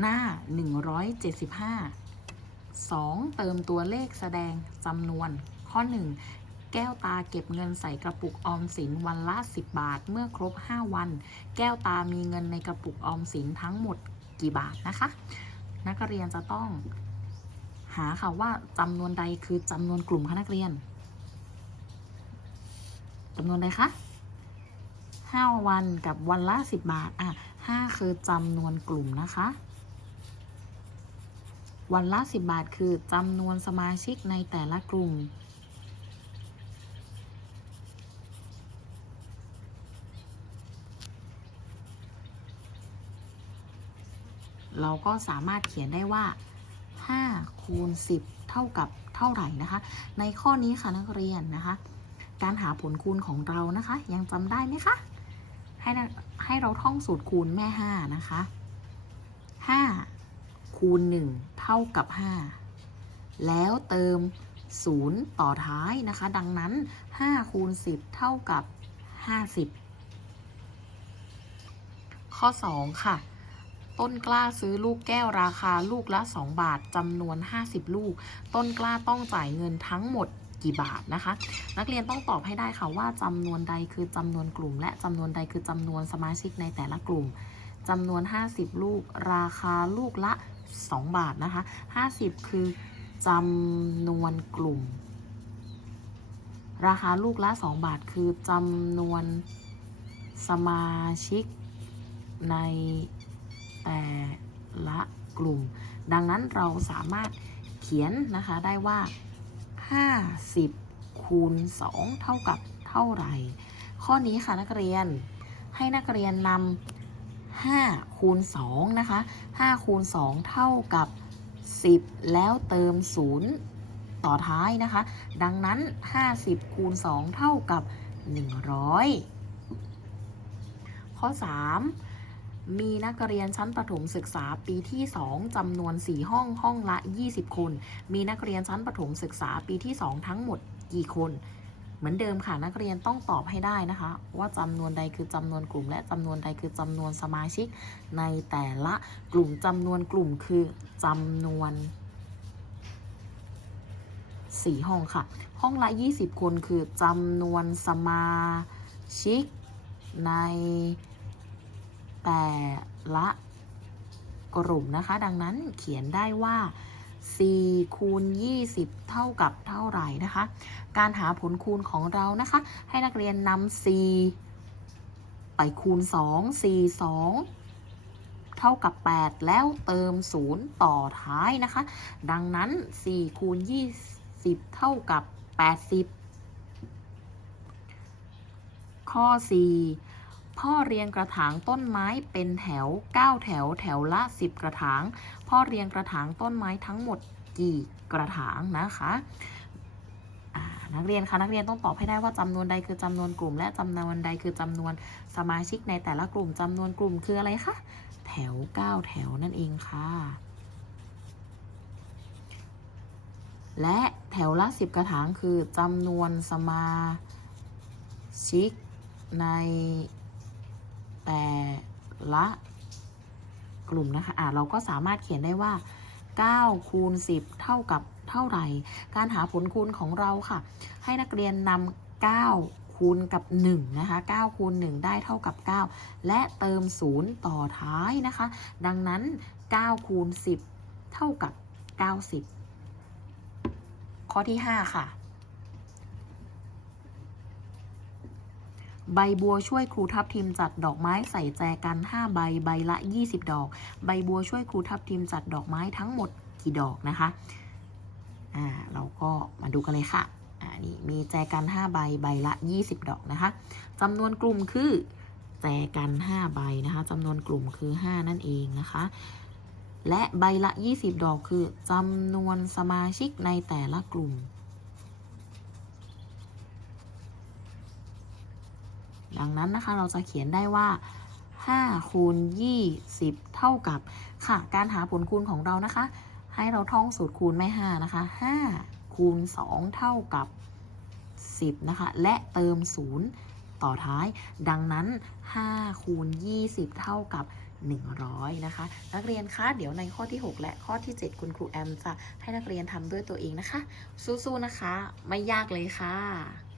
หน้า 175 2. เติมตัวเลขแสดงจำนวน ข้อ 1 แก้วตาเก็บเงินใส่กระปุกออมสินวันละ 10 บาทเมื่อครบ 5 วัน แก้วตามีเงินในกระปุกออมสินทั้งหมดกี่บาทนะคะ นักเรียนจะต้อง หาค่ะว่าจำนวนใดคือจำนวนกลุ่มคะนักเรียนจำนวนใดคะห้าวันกับวันละสิบบาท อะห้าคือจำนวนกลุ่มนะคะ วันละสิบบาทคือจำนวนสมาชิกในแต่ละกลุ่ม เราก็สามารถเขียนได้ว่า 5 คูณ 10 เท่ากับเท่าไหร่นะคะ ในข้อนี้ค่ะนักเรียนนะคะ การหาผลคูณของเรานะคะ ยังจำได้ไหมคะ ให้ให้เราท่องสูตรคูณแม่ 5 นะคะ 5 คูณ 1 เท่ากับ 5 แล้วเติม 0 ต่อท้ายนะคะ ดังนั้น 5 คูณ 10 เท่ากับ 50 ข้อ 2 ค่ะ ต้นกล้าซื้อลูกแก้วราคาลูกละ 2 บาทจำนวน 50 ลูก ต้นกล้าต้องจ่ายเงินทั้งหมดกี่บาทนะคะ นักเรียนต้องตอบให้ได้ค่ะว่าจำนวนใดคือจำนวนกลุ่ม และจำนวนใดคือจำนวนสมาชิกในแต่ละกลุ่มจำนวน 50 ลูก ราคาลูกละ 2 บาทนะคะ 50 คือจำนวนกลุ่ม ราคาลูกละ 2 บาทคือจำนวนสมาชิกในแต่ละกลุ่ม ดังนั้นเราสามารถเขียนนะคะได้ว่า 50 คูณ 2 เท่ากับเท่าไหร่ ข้อนี้ค่ะนักเรียนให้นักเรียนนำ 5 คูณ 2 นะคะ 5 คูณ 2 เท่ากับ 10 แล้วเติม 0 ต่อท้ายนะคะ ดังนั้น 50 คูณ 2 เท่ากับ 100 ข้อ 3 มีนักเรียนชั้นประถมศึกษาปีที่ 2จำนวน 4 ห้องห้องละ 20 คน มีนักเรียนชั้นประถมศึกษาปีที่ 2 ทั้งหมดกี่คน เหมือนเดิมค่ะนักเรียนต้องตอบให้ได้นะคะ ว่าจำนวนใดคือจำนวนกลุ่ม และจำนวนใดคือจำนวนสมาชิก ในแต่ละกลุ่มจำนวนกลุ่มคือจำนวน4ห้องค่ะ ห้องละ 20 คนคือจำนวนสมาชิก ในแต่ละกลุ่มนะคะ ดังนั้นเขียนได้ว่า 4คูณ20 เท่ากับเท่าไหร่นะคะ การหาผลคูณของเรานะคะ ให้นักเรียนนำ4ไปคูณ 2 4 2 เท่ากับ 8 แล้วเติม 0 ต่อท้ายนะคะ ดังนั้น 4 คูณ 20 เท่ากับ 80 ข้อ 4 พ่อเรียงกระถางต้นไม้เป็นแถว 9 แถวแถวละ 10 กระถาง พ่อเรียงกระถางต้นไม้ทั้งหมดกี่กระถางนะคะนักเรียนคะนักเรียนต้องตอบให้ได้ว่าจำนวนใดคือจำนวนกลุ่ม และจำนวนใดคือจำนวนสมาชิกในแต่ละกลุ่มจำนวนกลุ่มคืออะไรคะแถว 9 แถวนั่นเองค่ะ และแถวละ 10 กระถางคือจำนวนสมาชิกใน แต่ละกลุ่มนะคะอะเราก็สามารถเขียนได้ว่า9คูณ10 เท่ากับเท่าไหร่ การหาผลคูณของเราค่ะ ให้นักเรียนนำ9คูณกับ1นะคะ9คูณ1ได้เท่ากับ 9 และเติม 0 ต่อท้ายนะคะ ดังนั้น9คูณ10 เท่ากับ 90 ข้อที่ 5 ค่ะ ใบบัวช่วยครูทับทิมจัดดอกไม้ใส่แจกัน 5 ใบใบละ 20 ดอก ใบบัวช่วยครูทับทิมจัดดอกไม้ทั้งหมดกี่ดอกนะคะอ่าเราก็มาดูกันเลยค่ะอ่านี่มีแจกัน 5 ใบใบละ 20 ดอกนะคะจำนวนกลุ่มคือแจกัน 5 ใบนะคะจำนวนกลุ่มคือ 5 นั่นเองนะคะ และใบละ 20 ดอกคือจำนวนสมาชิกในแต่ละกลุ่ม ดังนั้นนะคะเราจะเขียนได้ว่า5คูณ20 เท่ากับค่ะ การหาผลคูณของเรานะคะ ให้เราท่องสูตรคูณไม่ 5 นะคะ 5 คูณ 2 เท่ากับ 10 นะคะ และเติม 0 ต่อท้าย ดังนั้น 5 คูณ 20 เท่ากับ 100 นะคะ นักเรียนคะเดี๋ยวในข้อที่ 6 และข้อที่ 7 คุณครูแอมจะให้นักเรียนทำด้วยตัวเองนะคะ สู้ๆนะคะ ไม่ยากเลยค่ะ